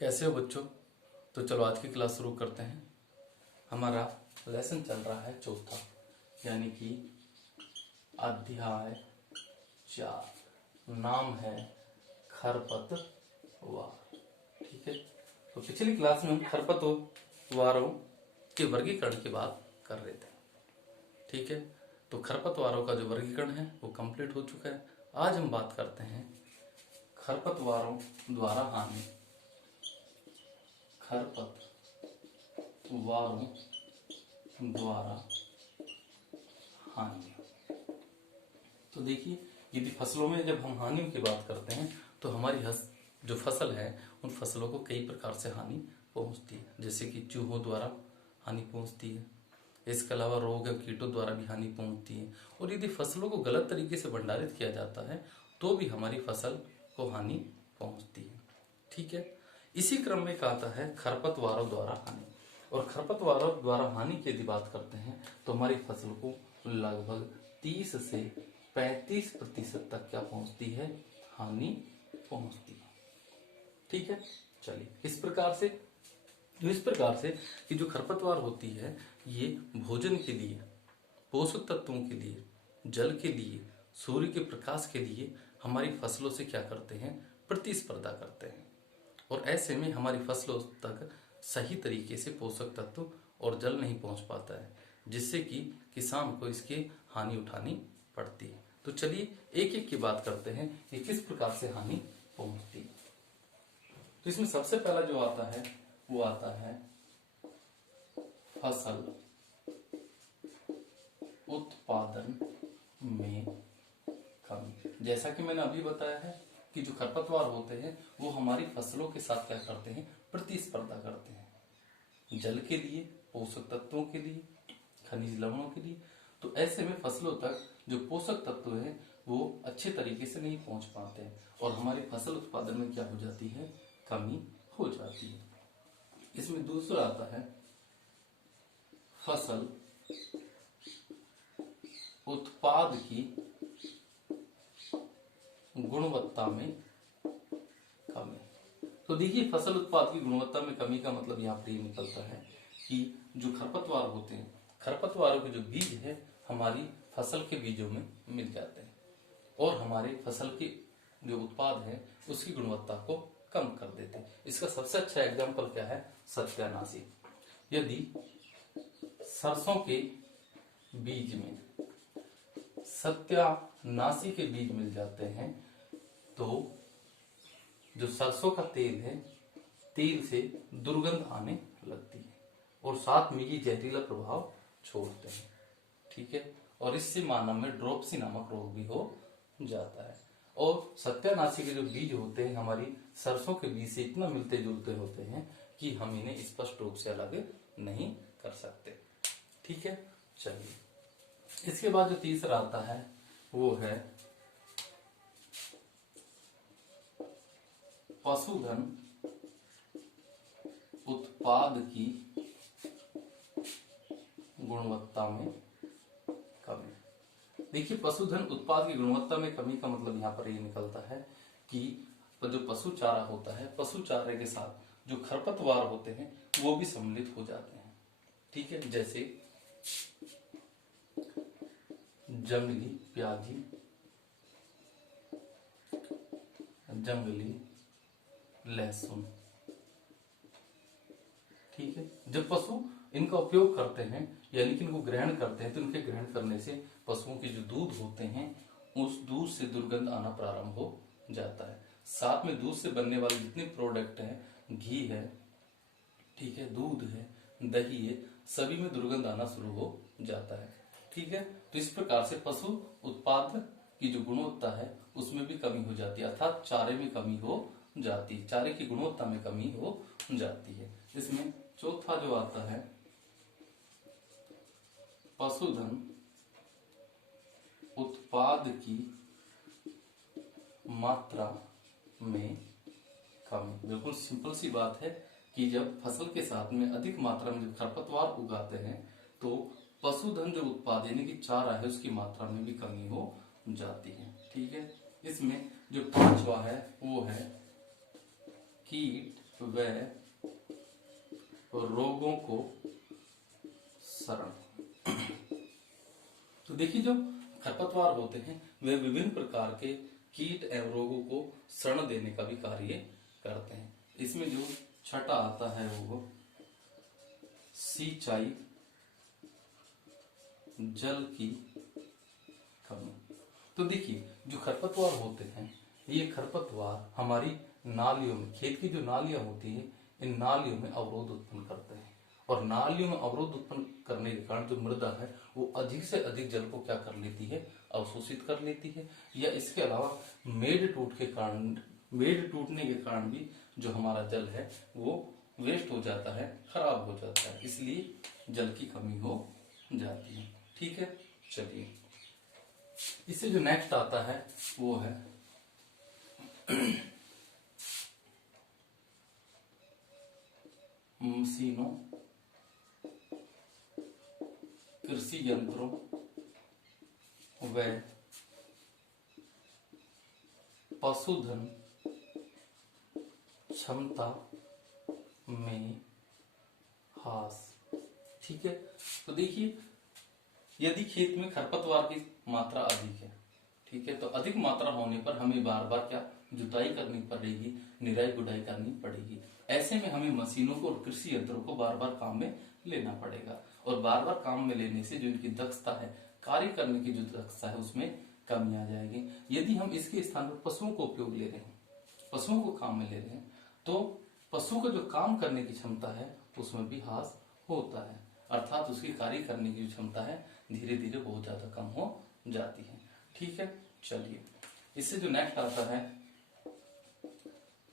कैसे हो बच्चों। तो चलो आज की क्लास शुरू करते हैं। हमारा लेसन चल रहा है चौथा, यानी कि अध्याय 4, नाम है खरपतवार। ठीक है, तो पिछली क्लास में हम खरपतवारों के वर्गीकरण की बात कर रहे थे। ठीक है, तो खरपतवारों का जो वर्गीकरण है वो कंप्लीट हो चुका है। आज हम बात करते हैं खरपतवारों द्वारा हानि। खरपतवारों द्वारा हानि। तो देखिए, यदि फसलों में जब हम हानियों की बात करते हैं तो हमारी जो फसल है उन फसलों को कई प्रकार से हानि पहुंचती है, जैसे कि चूहों द्वारा हानि पहुंचती है। इसके अलावा रोग या कीटों द्वारा भी हानि पहुंचती है, और यदि फसलों को गलत तरीके से भंडारित किया जाता है तो भी हमारी फसल को हानि पहुंचती है। ठीक है, इसी क्रम में आता है खरपतवारों द्वारा हानि। और खरपतवारों द्वारा हानि की यदि बात करते हैं तो हमारी फसल को लगभग 30 से 35% तक क्या पहुंचती है, हानि पहुंचती है। ठीक है, चलिए इस प्रकार से कि जो खरपतवार होती है ये भोजन के लिए, पोषक तत्वों के लिए, जल के लिए, सूर्य के प्रकाश के लिए हमारी फसलों से क्या करते हैं, प्रतिस्पर्धा करते हैं। और ऐसे में हमारी फसलों तक सही तरीके से पोषक तत्व और जल नहीं पहुंच पाता है, जिससे कि किसान को इसकी हानि उठानी पड़ती है। तो चलिए एक एक की बात करते हैं कि किस प्रकार से हानि पहुंचती है। तो इसमें सबसे पहला जो आता है वो आता है फसल उत्पादन में कमी। जैसा कि मैंने अभी बताया है कि जो खरपतवार होते हैं वो हमारी फसलों के साथ क्या करते हैं, प्रतिस्पर्धा करते हैं, जल के लिए, पोषक तत्वों के लिए, खनिज लवणों के लिए। तो ऐसे में फसलों तक जो पोषक तत्व है वो अच्छे तरीके से नहीं पहुंच पाते हैं और हमारी फसल उत्पादन में क्या हो जाती है, कमी हो जाती है। इसमें दूसरा आता है फसल उत्पाद की गुणवत्ता में कमी। तो देखिए, फसल उत्पाद की गुणवत्ता में कमी का मतलब यहाँ पर ये निकलता है कि जो खरपतवार होते हैं, खरपतवारों के जो बीज है हमारी फसल के बीजों में मिल जाते हैं और हमारे फसल के जो उत्पाद है उसकी गुणवत्ता को कम कर देते हैं। इसका सबसे अच्छा एग्जाम्पल क्या है, सत्यानाशी। यदि सरसों के बीज में सत्यानाशी के बीज मिल जाते हैं तो जो सरसों का तेल है, तेल से दुर्गंध आने लगती है और साथ में ये जहरीला प्रभाव छोड़ते हैं। ठीक है, और इससे मानव में ड्रोप्सी नामक रोग भी हो जाता है। और सत्यानाशी के जो बीज होते हैं हमारी सरसों के बीज से इतना मिलते जुलते होते हैं कि हम इन्हें स्पष्ट रूप से अलग नहीं कर सकते। ठीक है, चलिए इसके बाद जो तीसरा आता है वो है पशुधन उत्पाद की गुणवत्ता में कमी। देखिए, पशुधन उत्पाद की गुणवत्ता में कमी का मतलब यहाँ पर ये निकलता है कि जो पशु चारा होता है, पशु चारे के साथ जो खरपतवार होते हैं वो भी सम्मिलित हो जाते हैं। ठीक है, जैसे जंगली प्याजी, जंगली लहसुन। ठीक है, जब पशु इनका उपयोग करते हैं यानी कि इनको ग्रहण करते हैं तो इनके ग्रहण करने से पशुओं के जो दूध होते हैं उस दूध से दुर्गंध आना प्रारंभ हो जाता है। साथ में दूध से बनने वाले जितने प्रोडक्ट हैं, घी है, ठीक है, दूध है, दही है, सभी में दुर्गंध आना शुरू हो जाता है। ठीक है, तो इस प्रकार से पशु उत्पाद की जो गुणवत्ता है उसमें भी कमी हो जाती है, अर्थात चारे में कमी हो जाती है, चारे की गुणवत्ता में कमी हो जाती है। इसमें चौथा जो आता है पशुधन उत्पाद की मात्रा में कमी। बिल्कुल सिंपल सी बात है कि जब फसल के साथ में अधिक मात्रा में जब खरपतवार उगाते हैं तो पशुधन जो उत्पाद यानी कि चारा है उसकी मात्रा में भी कमी हो जाती है। ठीक है, इसमें जो पांचवा है वो है कीट व रोगों को शरण। तो देखिए, जो खरपतवार होते हैं वे विभिन्न प्रकार के कीट एवं रोगों को शरण देने का भी कार्य करते हैं। इसमें जो छठा आता है वो सिंचाई जल की कमी। तो देखिए, जो खरपतवार होते हैं ये खरपतवार हमारी नालियों में, खेत की जो नालियां होती है, इन नालियों में अवरोध उत्पन्न करते हैं और नालियों में अवरोध उत्पन्न करने के कारण जो मृदा है वो अधिक से अधिक जल को क्या कर लेती है, अवशोषित कर लेती है। या इसके अलावा मेड़ टूटने के कारण भी जो हमारा जल है वो वेस्ट हो जाता है, खराब हो जाता है, इसलिए जल की कमी हो जाती है। ठीक है, चलिए इससे जो नेक्स्ट आता है वो है मशीनों, कृषि यंत्रों व पशुधन क्षमता में ह्रास। ठीक है, तो देखिए, यदि खेत में खरपतवार की मात्रा अधिक है, ठीक है, तो अधिक मात्रा होने पर हमें बार बार क्या जुताई करनी पड़ेगी, निराई गुड़ाई करनी पड़ेगी। ऐसे में हमें मशीनों को और कृषि यंत्रों को बार बार काम में लेना पड़ेगा और बार बार काम में लेने से जो इनकी दक्षता है, कार्य करने की जो दक्षता है, उसमें कमी आ जाएगी। यदि हम इसके स्थान पर पशुओं को उपयोग ले रहे हैं, पशुओं को काम में ले रहे हैं, तो पशु का जो काम करने की क्षमता है उसमें भी ह्रास होता है, अर्थात उसकी कार्य करने की जो क्षमता है धीरे धीरे बहुत ज्यादा कम हो जाती है। ठीक है, चलिए इससे जो नेक्स्ट आता है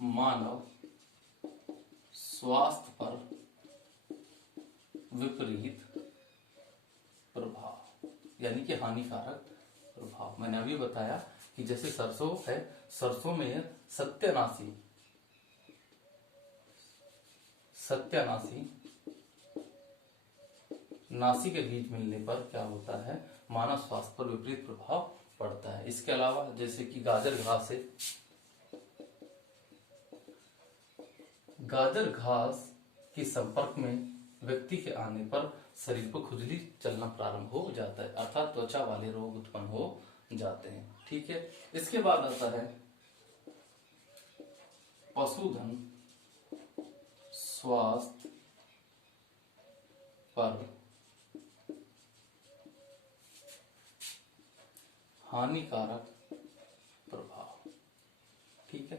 मानव स्वास्थ्य पर विपरीत प्रभाव, यानी कि हानिकारक प्रभाव। मैंने अभी बताया कि जैसे सरसों है, सरसों में सत्यानाशी नासी के बीज मिलने पर क्या होता है, मानव स्वास्थ्य पर विपरीत प्रभाव पड़ता है। इसके अलावा जैसे कि गाजर घास है, गाजर घास के संपर्क में व्यक्ति के आने पर शरीर पर खुजली चलना प्रारंभ हो जाता है, अर्थात त्वचा वाले रोग उत्पन्न हो जाते हैं। ठीक है, इसके बाद आता है पशुधन स्वास्थ्य पर हानिकारक प्रभाव। ठीक है,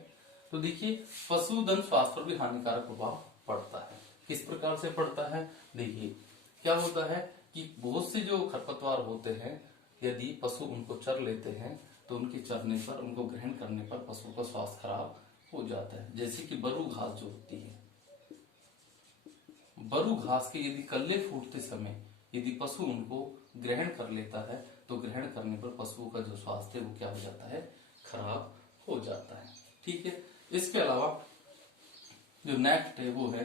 तो देखिए पशुधन स्वास्थ्य पर भी हानिकारक प्रभाव पड़ता है। किस प्रकार से पड़ता है, देखिए क्या होता है कि बहुत से जो खरपतवार होते हैं, यदि पशु उनको चर लेते हैं तो उनके चरने पर, उनको ग्रहण करने पर पशु का स्वास्थ्य खराब हो जाता है। जैसे कि बरू घास जो होती है, बरू घास के यदि कल्ले फूटते समय यदि पशु उनको ग्रहण कर लेता है तो ग्रहण करने पर पशुओं का जो स्वास्थ्य है वो क्या हो जाता है, खराब हो जाता है। ठीक है, इसके अलावा जो नेक्स्ट है वो है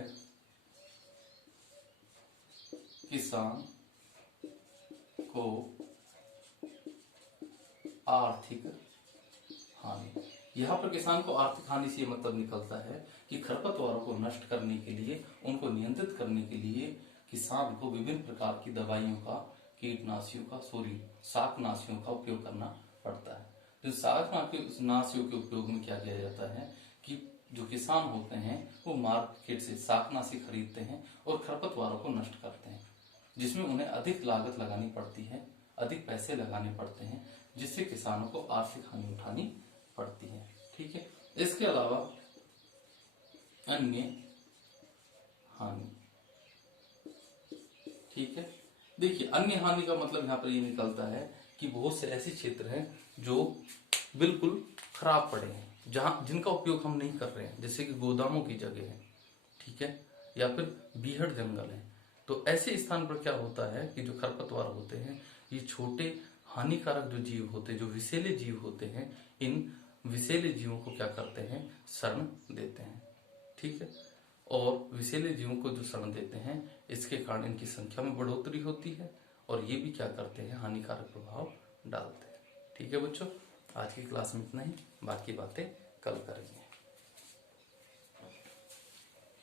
किसान को आर्थिक हानि। यहाँ पर किसान को आर्थिक हानि से मतलब निकलता है कि खरपतवारों को नष्ट करने के लिए, उनको नियंत्रित करने के लिए किसान को विभिन्न प्रकार की दवाइयों का, कीटनाशियों का, शाकनाशियों का उपयोग करना पड़ता है। जो शाकनाशियों के उपयोग में क्या किया जाता है कि जो किसान होते हैं वो मार्केट से शाकनाशी खरीदते हैं और खरपतवारों को नष्ट करते हैं, जिसमें उन्हें अधिक लागत लगानी पड़ती है, अधिक पैसे लगाने पड़ते हैं, जिससे किसानों को आर्थिक हानि उठानी पड़ती है। ठीक है, इसके अलावा अन्य हानि। ठीक है, देखिए अन्य हानि का मतलब यहाँ पर ये निकलता है कि बहुत से ऐसे क्षेत्र हैं जो बिल्कुल खराब पड़े हैं, जिनका उपयोग हम नहीं कर रहे हैं, जैसे कि गोदामों की जगह है, ठीक है, या फिर बीहड़ जंगल है। तो ऐसे स्थान पर क्या होता है कि जो खरपतवार होते हैं ये छोटे हानिकारक जो जीव होते हैं, जो विषैले जीव होते हैं, इन विषैले जीवों को क्या करते हैं, शरण देते हैं। ठीक है, और विषैले जीवों को जो शरण देते हैं इसके कारण इनकी संख्या में बढ़ोतरी होती है और ये भी क्या करते हैं, हानिकारक प्रभाव डालते हैं। ठीक है बच्चों, आज की क्लास में इतना ही, बाकी बातें कल करेंगे।